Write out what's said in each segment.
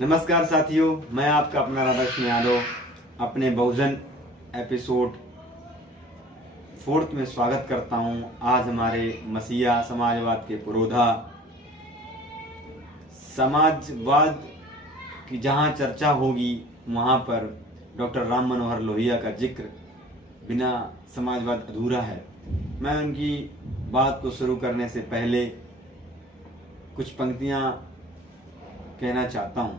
नमस्कार साथियों, मैं आपका अपना राधाकृष्ण यादव अपने बहुजन एपिसोड 4 में स्वागत करता हूं। आज हमारे मसीहा समाजवाद के पुरोधा, समाजवाद की जहां चर्चा होगी वहां पर डॉक्टर राम मनोहर लोहिया का जिक्र बिना समाजवाद अधूरा है। मैं उनकी बात को शुरू करने से पहले कुछ पंक्तियां कहना चाहता हूं।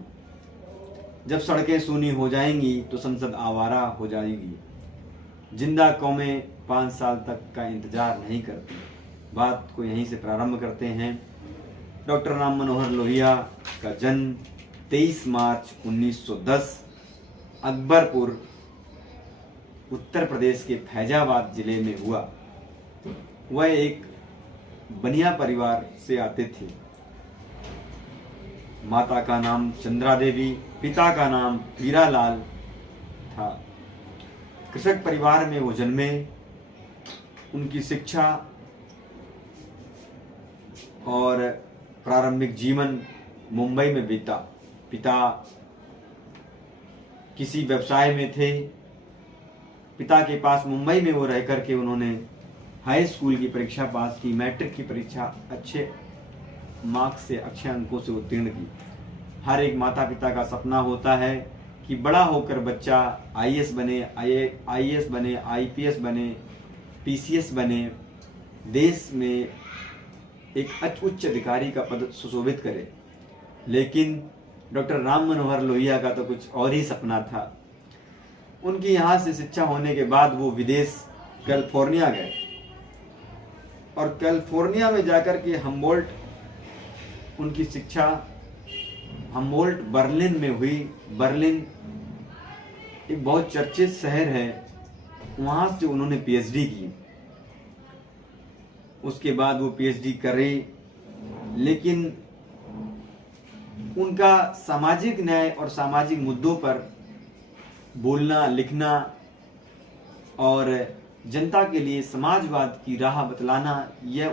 जब सड़कें सूनी हो जाएंगी तो संसद आवारा हो जाएगी। जिंदा कौमें 5 साल तक का इंतजार नहीं करती। बात को यहीं से प्रारंभ करते हैं। डॉक्टर राम मनोहर लोहिया का जन्म 23 मार्च 1910 अकबरपुर उत्तर प्रदेश के फैजाबाद जिले में हुआ। वह एक बनिया परिवार से आते थे। माता का नाम चंद्रा देवी, पिता का नाम हीरालाल था। कृषक परिवार में वो जन्मे। उनकी शिक्षा और प्रारंभिक जीवन मुंबई में बीता। पिता किसी व्यवसाय में थे। पिता के पास मुंबई में वो रह करके उन्होंने हाई स्कूल की परीक्षा पास की, मैट्रिक की परीक्षा अच्छे मार्क्स से, अच्छे अंकों से उत्तीर्ण की। हर एक माता पिता का सपना होता है कि बड़ा होकर बच्चा आईएएस बने, आईएएस बने, आईपीएस बने, पीसीएस बने, देश में एक उच्च अधिकारी का पद सुशोभित करे। लेकिन डॉक्टर राम मनोहर लोहिया का तो कुछ और ही सपना था। उनकी यहाँ से शिक्षा होने के बाद वो विदेश कैलिफोर्निया गए और कैलिफोर्निया में जाकर के हम्बोल्ट उनकी शिक्षा हम्बोल्ट बर्लिन में हुई। बर्लिन एक बहुत चर्चित शहर है, वहां से उन्होंने पीएचडी की। उसके बाद वो पीएचडी करे, लेकिन उनका सामाजिक न्याय और सामाजिक मुद्दों पर बोलना, लिखना और जनता के लिए समाजवाद की राह बतलाना, यह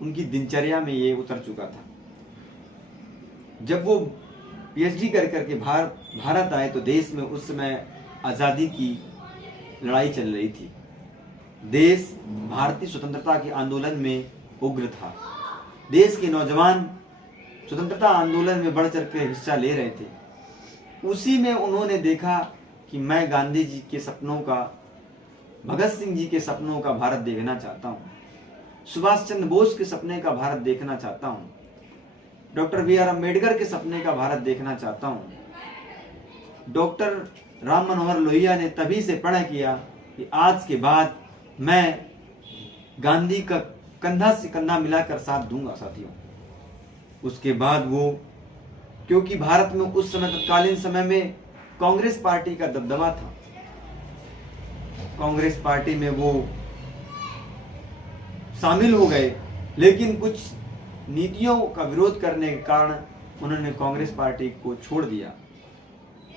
उनकी दिनचर्या में ये उतर चुका था। जब वो पीएचडी कर करके भारत आए तो देश में उस समय आज़ादी की लड़ाई चल रही थी। देश भारतीय स्वतंत्रता के आंदोलन में उग्र था। देश के नौजवान स्वतंत्रता आंदोलन में बढ़ चढ़ के हिस्सा ले रहे थे। उसी में उन्होंने देखा कि मैं गांधी जी के सपनों का, भगत सिंह जी के सपनों का भारत देखना चाहता हूँ, सुभाष चंद्र बोस के सपने का भारत देखना चाहता हूँ, डॉक्टर बी आर अम्बेडकर के सपने का भारत देखना चाहता हूँ। डॉक्टर राम मनोहर लोहिया ने तभी से प्रण किया कि आज के बाद मैं गांधी का कंधा से कंधा मिलाकर साथ दूंगा साथियों। उसके बाद वो, क्योंकि भारत में उस समय तत्कालीन समय में कांग्रेस पार्टी का दबदबा था, कांग्रेस पार्टी में वो शामिल हो गए, लेकिन कुछ नीतियों का विरोध करने के कारण उन्होंने कांग्रेस पार्टी को छोड़ दिया।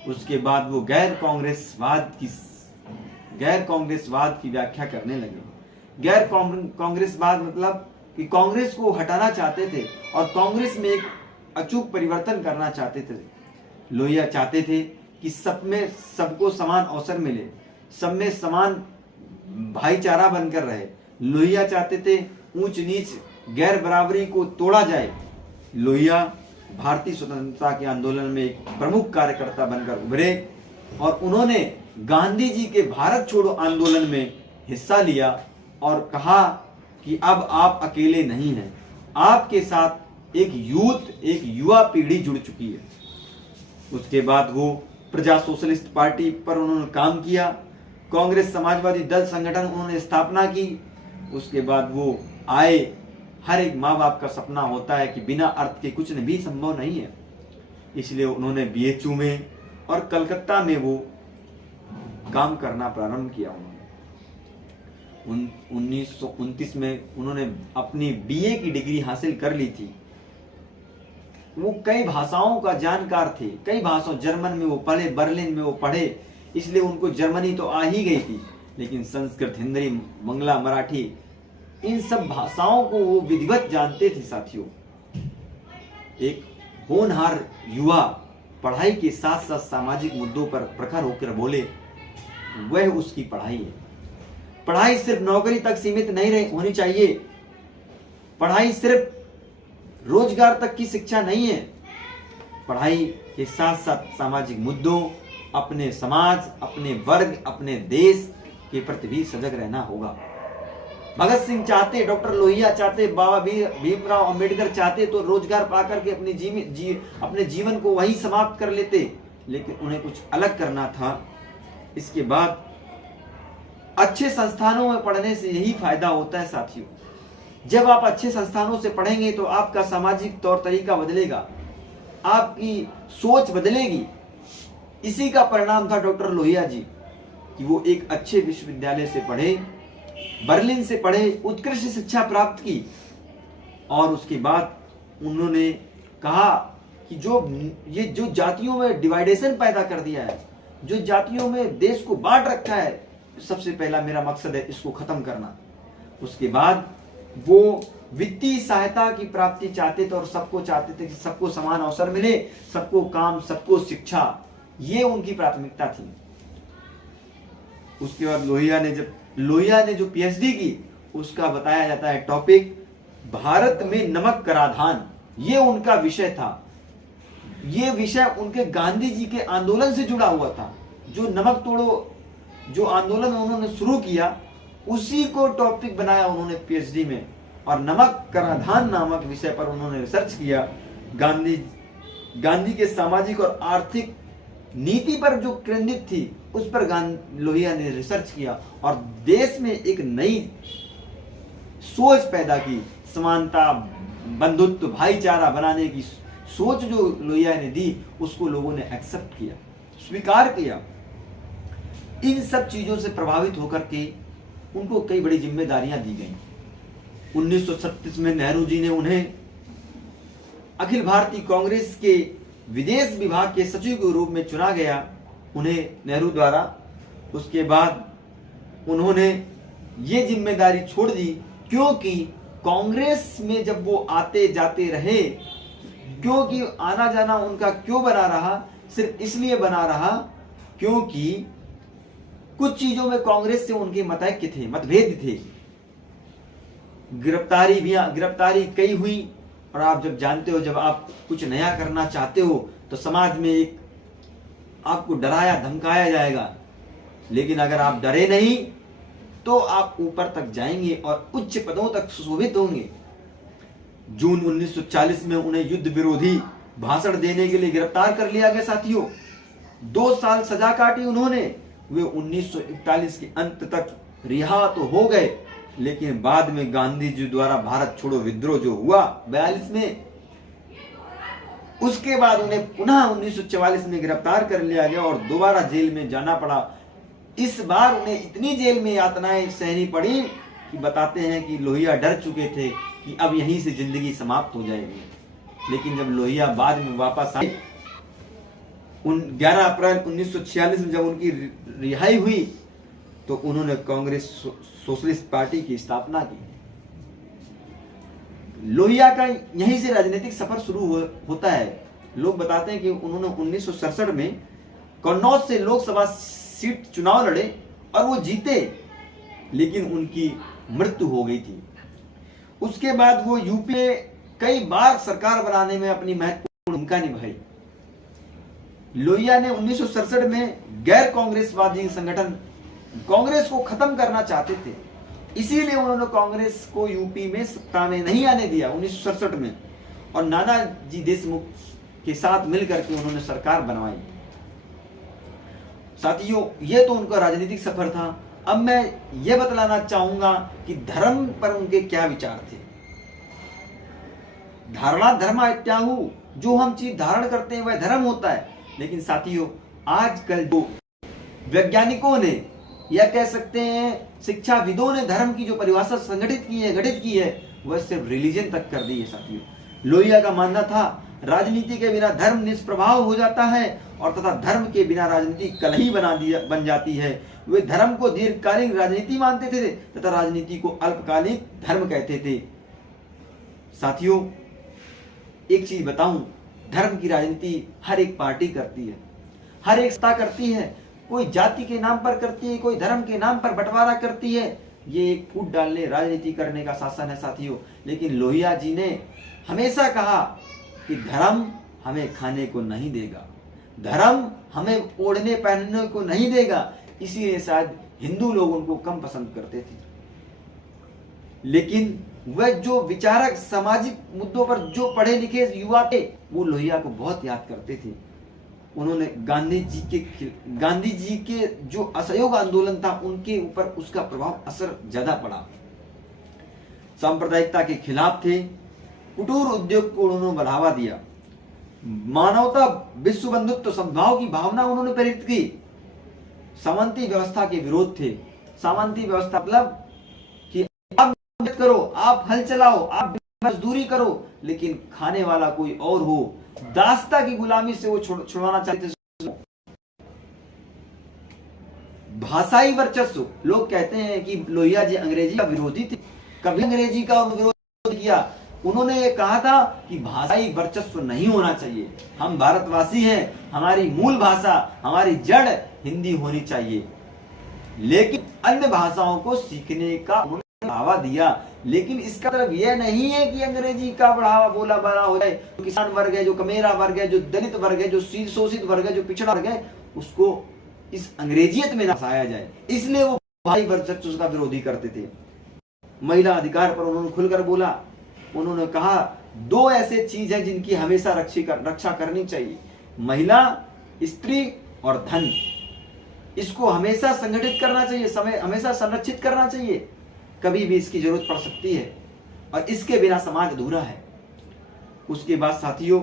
उसके बाद वो गैर कांग्रेसवाद की व्याख्या करने लगे। गैर कांग्रेसवाद मतलब कि कांग्रेस को हटाना चाहते थे और कांग्रेस में एक अचूक परिवर्तन करना चाहते थे। लोहिया चाहते थे कि सब में सबको समान अवसर मिले, सब में समान भाईचारा बनकर रहे। लोहिया चाहते थे ऊंच नीच, गैर बराबरी को तोड़ा जाए। लोहिया भारतीय स्वतंत्रता के आंदोलन में एक प्रमुख कार्यकर्ता बनकर उभरे और उन्होंने गांधी जी के भारत छोड़ो आंदोलन में हिस्सा लिया और कहा कि अब आप अकेले नहीं हैं, आपके साथ एक युवा पीढ़ी जुड़ चुकी है। उसके बाद वो प्रजा सोशलिस्ट पार्टी पर उन्होंने काम किया। कांग्रेस समाजवादी दल संगठन उन्होंने स्थापना की। उसके बाद वो आए। हर एक माँ बाप का सपना होता है कि बिना अर्थ के कुछ भी संभव नहीं है, इसलिए उन्होंने बीएचयू में और कलकत्ता में वो काम करना प्रारंभ किया। उन्होंने 1929 में उन्होंने अपनी बीए की डिग्री हासिल कर ली थी। वो कई भाषाओं का जानकार थे, कई भाषाओं, जर्मन में वो पढ़े, बर्लिन में वो पढ़े, इसलिए उनको जर्मनी तो आ ही गई थी, लेकिन संस्कृत, हिंदी, बंगला, मराठी, इन सब भाषाओं को वो विधिवत जानते थे साथियों। एक होनहार युवा पढ़ाई के साथ साथ सामाजिक मुद्दों पर प्रखर होकर बोले, वह उसकी पढ़ाई है। पढ़ाई सिर्फ नौकरी तक सीमित नहीं होनी चाहिए। पढ़ाई सिर्फ रोजगार तक की शिक्षा नहीं है। पढ़ाई के साथ साथ सामाजिक मुद्दों, अपने समाज, अपने वर्ग, अपने देश के प्रति भी सजग रहना होगा। भगत सिंह चाहते, डॉक्टर लोहिया चाहते, बाबा भीमराव अंबेडकर चाहते तो रोजगार पाकर के अपने जीवन को वहीं समाप्त कर लेते, लेकिन उन्हें कुछ अलग करना था। इसके बाद अच्छे संस्थानों में पढ़ने से यही फायदा होता है साथियों। जब आप अच्छे संस्थानों से पढ़ेंगे तो आपका सामाजिक तौर तरीका बदलेगा, आपकी सोच बदलेगी। इसी का परिणाम था डॉक्टर लोहिया जी कि वो एक अच्छे विश्वविद्यालय से पढ़े, बर्लिन से पढ़े, उत्कृष्ट शिक्षा प्राप्त की और उसके बाद उन्होंने कहा कि जो जातियों में डिवाइडेशन पैदा कर दिया है, जो जातियों में देश को बांट रखा है, सबसे पहला मेरा मकसद है इसको खत्म करना। उसके बाद वो वित्तीय सहायता की प्राप्ति चाहते थे और सबको चाहते थे कि सबको समान अवसर मिले, सबको काम, सबको शिक्षा, ये उनकी प्राथमिकता थी। उसके बाद लोहिया ने जो पीएचडी की, उसका बताया जाता है टॉपिक भारत में नमक कराधान, ये उनका विषय था। ये विषय उनके गांधी जी के आंदोलन से जुड़ा हुआ था। जो नमक तोड़ो जो आंदोलन उन्होंने शुरू किया, उसी को टॉपिक बनाया उन्होंने पीएचडी में और नमक कराधान नामक विषय पर उन्होंने रिसर्च किया। गांधी के सामाजिक और आर्थिक नीति पर जो केंद्रित थी, उस पर लोहिया ने रिसर्च किया और देश में एक नई सोच पैदा की। समानता, बंधुत्व, भाईचारा बनाने की सोच जो लोहिया ने दी, उसको लोगों ने एक्सेप्ट किया, स्वीकार किया। इन सब चीजों से प्रभावित होकर के उनको कई बड़ी जिम्मेदारियां दी गई। 1937 में नेहरू जी ने उन्हें अखिल भारतीय कांग्रेस के विदेश विभाग के सचिव के रूप में चुना गया, उन्हें नेहरू द्वारा। उसके बाद उन्होंने ये जिम्मेदारी छोड़ दी, क्योंकि कांग्रेस में जब वो आते जाते रहे, क्योंकि आना जाना उनका क्यों बना रहा, सिर्फ इसलिए बना रहा क्योंकि कुछ चीजों में कांग्रेस से उनके मतभेद थे। गिरफ्तारी कई हुई और आप जब जानते हो, जब आप कुछ नया करना चाहते हो तो समाज में एक आपको डराया धमकाया जाएगा, लेकिन अगर आप डरे नहीं तो आप ऊपर तक जाएंगे और उच्च पदों तक सुशोभित होंगे। जून 1940 में उन्हें युद्ध विरोधी भाषण देने के लिए गिरफ्तार कर लिया गया साथियों। 2 साल सजा काटी उन्होंने। वे 1941 के अंत तक रिहा तो हो गए, लेकिन बाद में गांधी जी द्वारा भारत छोड़ो विद्रोह जो हुआ 42 में, उसके बाद उन्हें पुनः 1944 में गिरफ्तार कर लिया गया और दोबारा जेल में जाना पड़ा। इस बार उन्हें इतनी जेल में यातनाएं सहनी पड़ी कि बताते हैं कि लोहिया डर चुके थे कि अब यहीं से जिंदगी समाप्त हो जाएगी। लेकिन जब लोहिया बाद में वापस आए, 11 अप्रैल 1946 में जब उनकी रिहाई हुई, तो उन्होंने कांग्रेस सोशलिस्ट पार्टी की स्थापना की। लोहिया का यहीं से राजनीतिक सफर शुरू होता है। लोग बताते हैं कि उन्होंने 1967 में कन्नौज से लोकसभा सीट चुनाव लड़े और वो जीते, लेकिन उनकी मृत्यु हो गई थी। उसके बाद वो यूपी में कई बार सरकार बनाने में अपनी महत्वपूर्ण भूमिका निभाई। लोहिया ने 1967 में गैर कांग्रेसवादी संगठन कांग्रेस को खत्म करना चाहते थे, इसीलिए उन्होंने कांग्रेस को यूपी में सत्ता में नहीं आने दिया 1967 में, और नानाजी देशमुख के साथ मिलकर के उन्होंने सरकार बनवाई। साथियों, ये तो उनका राजनीतिक सफर था। अब मैं ये बतलाना चाहूंगा कि धर्म पर उनके क्या विचार थे। धारणा धर्मा इत्याहु, जो हम चीज धारण करते हैं वह धर्म होता है। लेकिन साथियों, आजकल जो वैज्ञानिकों ने या कह सकते हैं शिक्षाविदों ने धर्म की जो परिभाषा गठित की है, वह सिर्फ रिलीजन तक कर दी है साथियों। लोहिया का मानना था राजनीति के बिना धर्म निष्प्रभाव हो जाता है और तथा धर्म के बिना राजनीति कलही बन जाती है। वे धर्म को दीर्घकालीन राजनीति मानते थे तथा राजनीति को अल्पकालिक धर्म कहते थे। साथियों, एक चीज बताऊं, धर्म की राजनीति हर एक पार्टी करती है, हर एक सत्ता करती है, कोई जाति के नाम पर करती है, कोई धर्म के नाम पर बंटवारा करती है। ये एक फूट डालने, राजनीति करने का शासन है साथियों। लेकिन लोहिया जी ने हमेशा कहा कि धर्म हमें खाने को नहीं देगा, धर्म हमें ओढ़ने पहनने को नहीं देगा, इसीलिए शायद हिंदू लोग उनको कम पसंद करते थे। लेकिन वह जो विचारक, सामाजिक मुद्दों पर जो पढ़े लिखे युवा थे, वो लोहिया को बहुत याद करते थे। उन्होंने गांधी जी के जो असहयोग आंदोलन था, उनके ऊपर उसका प्रभाव, असर ज्यादा पड़ा। सांप्रदायिकता के खिलाफ थे, कुटीर उद्योग को उन्होंने बढ़ावा दिया, मानवता, विश्व बंधुत्व, सद्भाव की भावना उन्होंने प्रेरित की। सामंती व्यवस्था के विरोध थे। सामंती व्यवस्था मतलब कि आप मेहनत करो, आप हल चलाओ, आप मजदूरी करो, लेकिन खाने वाला कोई और हो। दासता की गुलामी से वो छुड़वाना चाहते थे। भाषाई वर्चस्व, लोग कहते हैं कि लोहिया जी अंग्रेजी का विरोधी थे, कभी अंग्रेजी का विरोध किया। उन्होंने ये कहा था कि भाषाई वर्चस्व नहीं होना चाहिए, हम भारतवासी हैं, हमारी मूल भाषा, हमारी जड़ हिंदी होनी चाहिए। लेकिन अन्य भाषाओं को सीखने का उन्होंने बढ़ावा दिया। लेकिन इसका मतलब यह नहीं है कि अंग्रेजी का बढ़ावा बोला बड़ा हो जाए। जो किसान वर्ग है, जो कमेरा वर्ग है, जो दलित वर्ग है, जो शोषित वर्ग है, जो पिछड़ा वर्ग है, उसको इस अंग्रेजियत में ना फंसाया जाए। इसलिए वो भाषाई वर्चस्व का विरोधी करते थे। महिला अधिकार पर उन्होंने खुलकर बोला। उन्होंने कहा, दो ऐसे चीज है जिनकी हमेशा रक्षा करनी चाहिए, महिला, स्त्री और धन। इसको हमेशा संगठित करना चाहिए, हमेशा संरक्षित करना चाहिए। कभी भी इसकी जरूरत पड़ सकती है और इसके बिना समाज अधूरा है। उसके बाद साथियों,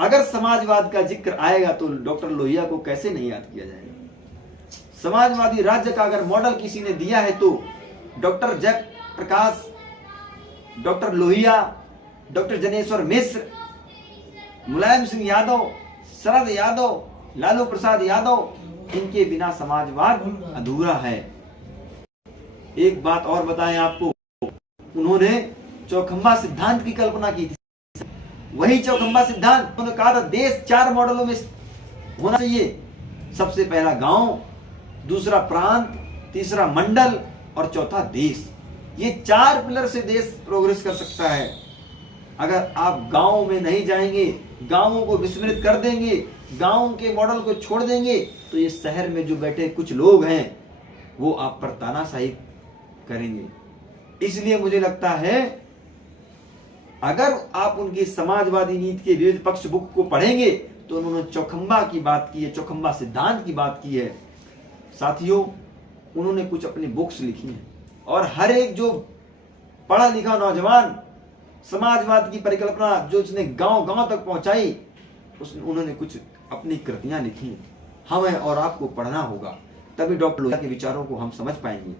अगर समाजवाद का जिक्र आएगा तो डॉक्टर लोहिया को कैसे नहीं याद किया जाएगा। समाजवादी राज्य का अगर मॉडल किसी ने दिया है तो doctor Jayaprakash, doctor Lohia, doctor Janeshwar Mishra, Mulayam Singh Yadav, Sharad Yadav, Lalu Prasad Yadav, इनके बिना समाजवाद अधूरा है। एक बात और बताएं आपको, उन्होंने चौखंबा सिद्धांत की कल्पना की थी। वही चौखंबा सिद्धांत, उन्होंने कहा था देश 4 मॉडलों में होना चाहिए। सबसे पहला गांव, दूसरा प्रांत, तीसरा मंडल और चौथा देश। ये 4 पिलर से देश प्रोग्रेस कर सकता है। अगर आप गांव में नहीं जाएंगे, गांवों को विस्मृत कर देंगे, गांव के मॉडल को छोड़ देंगे, तो ये शहर में जो बैठे कुछ लोग हैं वो आप पर तानाशाही करेंगे। इसलिए मुझे लगता है अगर आप उनकी समाजवादी नीति के विविध पक्ष बुक को पढ़ेंगे तो उन्होंने चौखंबा की बात की है, चौखंबा सिद्धांत की बात की है। साथियों, उन्होंने कुछ अपनी बुक्स लिखी हैं और हर एक जो पढ़ा लिखा नौजवान समाजवाद की परिकल्पना जो उसने गांव गांव तक पहुंचाई, उन्होंने कुछ अपनी कृतियां लिखी हैं। हमें और आपको पढ़ना होगा, तभी डॉक्टर लोहिया के विचारों को हम समझ पाएंगे।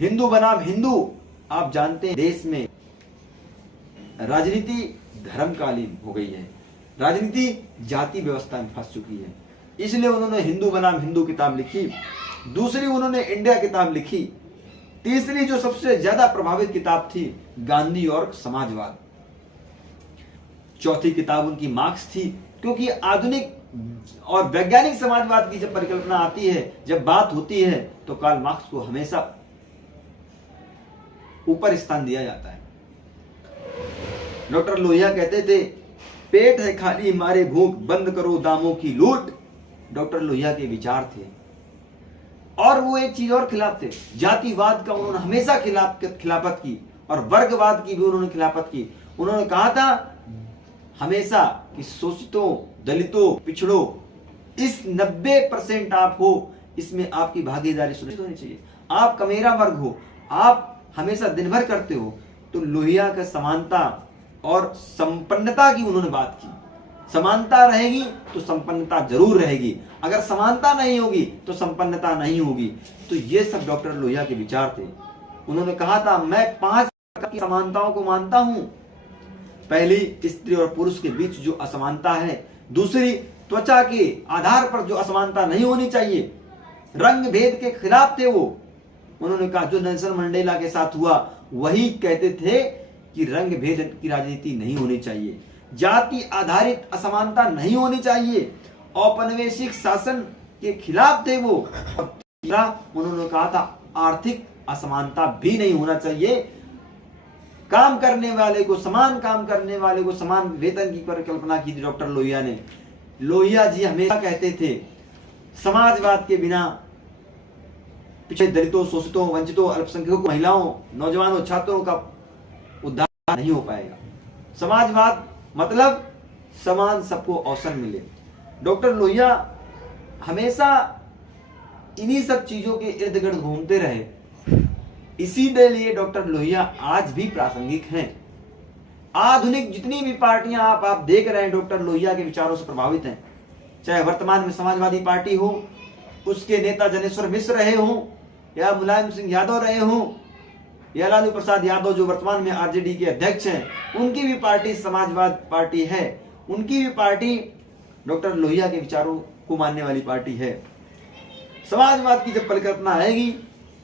हिंदू बनाम हिंदू, आप जानते हैं देश में राजनीति धर्मकालीन हो गई है, राजनीति जाति व्यवस्था में फंस चुकी है। इसलिए उन्होंने हिंदू बनाम हिंदू किताब लिखी। दूसरी उन्होंने इंडिया किताब लिखी। तीसरी जो सबसे ज्यादा प्रभावित किताब थी, गांधी और समाजवाद। चौथी किताब उनकी मार्क्स थी, क्योंकि आधुनिक और वैज्ञानिक समाजवाद की जब परिकल्पना आती है, जब बात होती है, तो कार्ल मार्क्स को हमेशा ऊपर स्थान दिया जाता है। डॉक्टर लोहिया कहते थे, पेट है खाली मारे भूख, बंद करो दामों की लूट। डॉक्टर लोहिया के विचार थे। और वो एक चीज और खिलाफ थे, जातिवाद का उन्होंने हमेशा खिलाफत की और वर्गवाद की भी उन्होंने खिलाफत की। उन्होंने कहा था हमेशा कि शोषितों, दलितों, पिछड़ों, इस 90% आप हो, इसमें आपकी भागीदारी सुनिश्चित होनी चाहिए। आप कमेरा वर्ग हो, आप हमेशा दिन भर करते हो। तो लोहिया का समानता और संपन्नता की उन्होंने बात की। समानता रहेगी तो संपन्नता जरूर रहेगी, अगर समानता नहीं होगी तो संपन्नता नहीं होगी। तो ये सब डॉक्टर लोहिया के विचार थे। उन्होंने कहा था, मैं 5 प्रकार की समानताओं को मानता हूं। पहली, स्त्री और पुरुष के बीच जो असमानता है। दूसरी, त्वचा के आधार पर जो असमानता नहीं होनी चाहिए। रंग भेद के खिलाफ थे वो। उन्होंने कहा, जो नेल्सन मंडेला के साथ हुआ, वही कहते थे कि रंग भेद की राजनीति नहीं होनी चाहिए। जाति आधारित असमानता नहीं होनी चाहिए। औपनिवेशिक शासन के खिलाफ थे वो। उन्होंने कहा था आर्थिक असमानता भी नहीं होना चाहिए। काम करने वाले को समान काम करने वाले को समान वेतन की परिकल्पना की थी डॉक्टर लोहिया ने। लोहिया जी हमेशा कहते थे समाजवाद के बिना पिछड़े दलितों, शोषितों, वंचितों, अल्पसंख्यकों, महिलाओं, नौजवानों, छात्रों का उद्धार नहीं हो पाएगा। समाजवाद मतलब समान सबको अवसर मिले। डॉक्टर लोहिया हमेशा इन्हीं सब चीजों के इर्द गिर्द घूमते रहे। इसीलिए डॉक्टर लोहिया आज भी प्रासंगिक हैं। आधुनिक जितनी भी पार्टियां आप देख रहे हैं डॉक्टर लोहिया के विचारों से प्रभावित हैं। चाहे वर्तमान में समाजवादी पार्टी हो, उसके नेता जनेश्वर मिश्र रहे हों, या मुलायम सिंह यादव रहे हों, या लालू प्रसाद यादव जो वर्तमान में आरजेडी के अध्यक्ष हैं, उनकी भी पार्टी समाजवाद पार्टी है। उनकी भी पार्टी डॉक्टर लोहिया के विचारों को मानने वाली पार्टी है। समाजवाद की जब परिकल्पना आएगी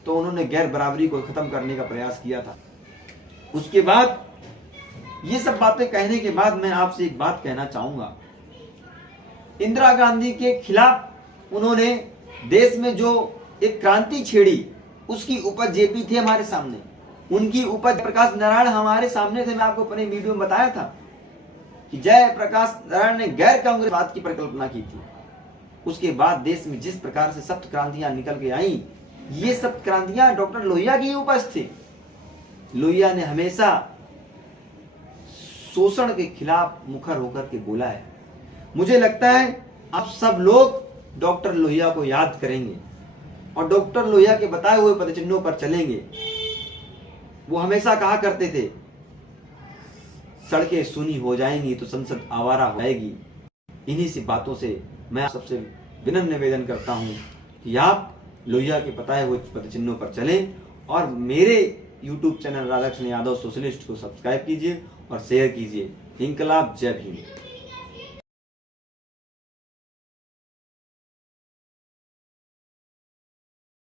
तो उन्होंने गैर बराबरी को खत्म करने का प्रयास किया था। उसके बाद ये सब बातें कहने के बाद मैं आपसे एक बात कहना चाहूंगा। इंदिरा गांधी के खिलाफ उन्होंने देश में जो एक क्रांति छेड़ी, उसकी उपज जेपी थे हमारे सामने। उनकी उपज प्रकाश नारायण हमारे सामने थे। मैं आपको अपने वीडियो में बताया था कि जय प्रकाश नारायण ने गैर कांग्रेसवाद की परिकल्पना की थी। उसके बाद देश में जिस प्रकार से सप्त क्रांतियां निकल के आई, ये सप्त क्रांतियां डॉक्टर लोहिया की उपज थी। लोहिया ने हमेशा शोषण के खिलाफ मुखर होकर के बोला है। मुझे लगता है आप सब लोग डॉक्टर लोहिया को याद करेंगे और डॉक्टर लोहिया के बताए हुए पदचिन्हों पर चलेंगे। वो हमेशा कहा करते थे सड़कें सूनी हो जाएंगी तो संसद आवारा हो जाएगी। इन्हीं सी बातों से मैं सबसे विनम्र निवेदन करता हूं कि आप लोहिया के बताए हुए पदचिन्हों पर चलें और मेरे YouTube channel Radhakrishna Yadav socialist को सब्सक्राइब कीजिए और शेयर कीजिए। इंकलाब जय भीम।